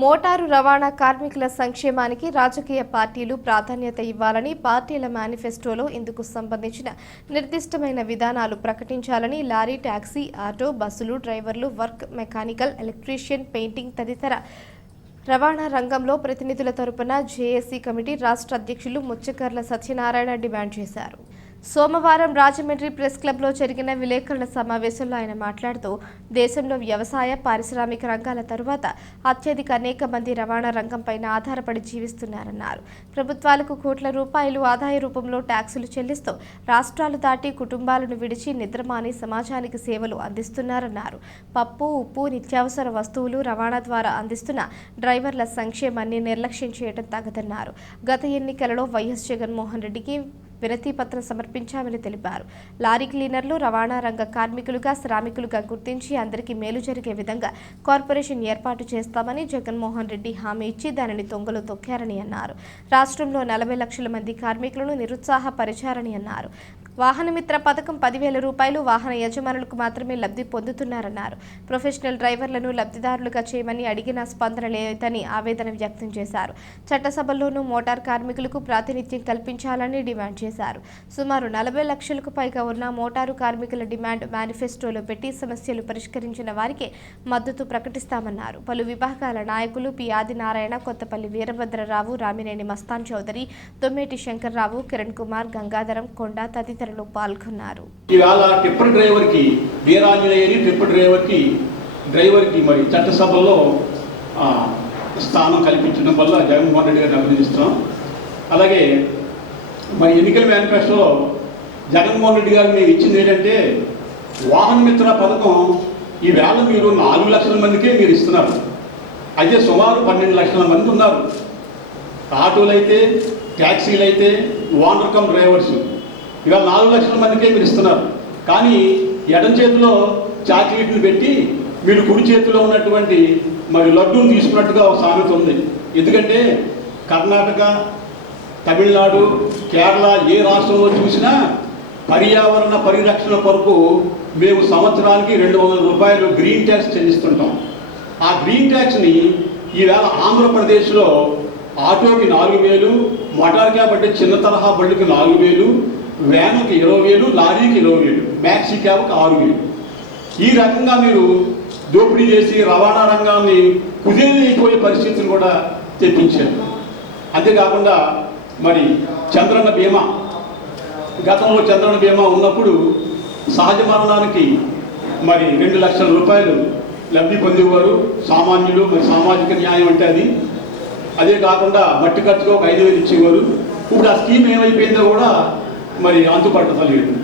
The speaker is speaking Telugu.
మోటారు రవాణా కార్మికుల సంక్షేమానికి రాజకీయ పార్టీలు ప్రాధాన్యత ఇవ్వాలని పార్టీల మేనిఫెస్టోలో ఇందుకు సంబంధించిన నిర్దిష్టమైన విధానాలు ప్రకటించాలని లారీ, టాక్సీ, ఆటో, బస్సులు డ్రైవర్లు, వర్క్ మెకానికల్, ఎలక్ట్రీషియన్, పెయింటింగ్ తదితర రవాణా రంగంలో ప్రతినిధుల తరపున జేఏసీ కమిటీ రాష్ట్ర అధ్యక్షులు ముచ్చకర్ల సత్యనారాయణ డిమాండ్ చేశారు. సోమవారం రాజమండ్రి ప్రెస్ క్లబ్లో జరిగిన విలేకరుల సమావేశంలో ఆయన మాట్లాడుతూ దేశంలో వ్యవసాయ, పారిశ్రామిక రంగాల తరువాత అత్యధిక అనేక మంది రవాణా రంగంపైన ఆధారపడి జీవిస్తున్నారన్నారు. ప్రభుత్వాలకు కోట్ల రూపాయలు ఆదాయ రూపంలో ట్యాక్సులు చెల్లిస్తూ రాష్ట్రాలు దాటి కుటుంబాలను విడిచి నిద్రమాని సమాజానికి సేవలు అందిస్తున్నారన్నారు. పప్పు, ఉప్పు, నిత్యావసర వస్తువులు రవాణా ద్వారా అందిస్తున్న డ్రైవర్ల సంక్షేమాన్ని నిర్లక్ష్యం చేయడం తగదన్నారు. గత ఎన్నికలలో వైఎస్ జగన్మోహన్ రెడ్డికి వినతి పత్రం సమర్పించామని తెలిపారు. లారీ క్లీనర్లు రవాణా రంగ కార్మికులుగా, శ్రామికులుగా గుర్తించి అందరికీ మేలు జరిగే విధంగా కార్పొరేషన్ ఏర్పాటు చేస్తామని జగన్మోహన్ రెడ్డి హామీ ఇచ్చి దానిని తొంగలో తొక్కారని అన్నారు. రాష్ట్రంలో 40 లక్షల మంది కార్మికులను నిరుత్సాహపరిచారని అన్నారు. వాహనమిత్ర పథకం 10,000 రూపాయలు వాహన యజమానులకు మాత్రమే లబ్ధి పొందుతున్నారన్నారు. ప్రొఫెషనల్ డ్రైవర్లను లబ్ధిదారులుగా చేయమని అడిగిన స్పందన లేదని ఆవేదన వ్యక్తం చేశారు. చట్టసభల్లోనూ మోటార్ కార్మికులకు ప్రాతినిధ్యం కల్పించాలని డిమాండ్ చేశారు. సుమారు 40 లక్షలకు పైగా ఉన్న మోటారు కార్మికుల డిమాండ్ మేనిఫెస్టోలో పెట్టి సమస్యలు పరిష్కరించిన వారికే మద్దతు ప్రకటిస్తామన్నారు. పలు విభాగాల నాయకులు పి ఆదినారాయణ, కొత్తపల్లి వీరభద్రరావు, రామినేని మస్తాన్ చౌదరి, దొమ్మేటి శంకర్రావు, కిరణ్ కుమార్, గంగాధరం, కొండ తదితరులు పాల్గొన్నారు. ఇవాళ టిప్పర్ డ్రైవర్కి వీరాంజనేయని టిప్పర్ డ్రైవర్కి మరి చట్టసభలో స్థానం కల్పించడం వల్ల జగన్మోహన్ రెడ్డి గారిని అభినందిస్తున్నాం. అలాగే మరి ఎన్నికల మేనిఫెస్టోలో జగన్మోహన్ రెడ్డి గారు మేము ఇచ్చింది ఏంటంటే వాహన మిత్ర పథకం ఈవేళ మీరు 4 లక్షల మందికే మీరు ఇస్తున్నారు. అయితే సుమారు 12 లక్షల మంది ఉన్నారు. ఆటోలు అయితే, ట్యాక్సీలు అయితే, ఓనర్ కమ్ డ్రైవర్స్ ఇవాళ 4 లక్షల మందికే మీరు ఇస్తున్నారు. కానీ ఎడం చేతిలో చాక్లెట్ని పెట్టి మీరు కుడి చేతిలో ఉన్నటువంటి మరి లడ్డూని తీసుకున్నట్టుగా ఒక సామెత ఉంది. ఎందుకంటే కర్ణాటక, తమిళనాడు, కేరళ ఏ రాష్ట్రంలో చూసినా పర్యావరణ పరిరక్షణ కొరకు మేము సంవత్సరానికి 200 రూపాయలు గ్రీన్ ట్యాక్స్ చెల్లిస్తుంటాం. ఆ గ్రీన్ ట్యాక్స్ని ఈవేళ ఆంధ్రప్రదేశ్లో ఆటోకి 4,000, మోటార్ క్యాబ్ అంటే చిన్న తరహా బళ్ళకి 4,000, వ్యాన్కి 20,000, లారీకి 20,000, మ్యాక్సీ క్యాబ్కి 6,000. ఈ రకంగా మీరు దోపిడీ చేసి రవాణా రంగాన్ని కుదేలైపోయే పరిస్థితిని కూడా తెప్పించారు. అంతేకాకుండా మరి చంద్రన్న బీమా, గతంలో చంద్రన్న బీమా ఉన్నప్పుడు సహజ మరణానికి మరి 2 లక్షల రూపాయలు లబ్ధి పొందేవారు సామాన్యులు. మరి సామాజిక న్యాయం అంటే అది. అదే కాకుండా మట్టి ఖర్చుగా ఒక 5,000 ఇచ్చేవారు. ఇప్పుడు ఆ స్కీమ్ ఏమైపోయిందో కూడా మరి అంతుపట్టలేదు.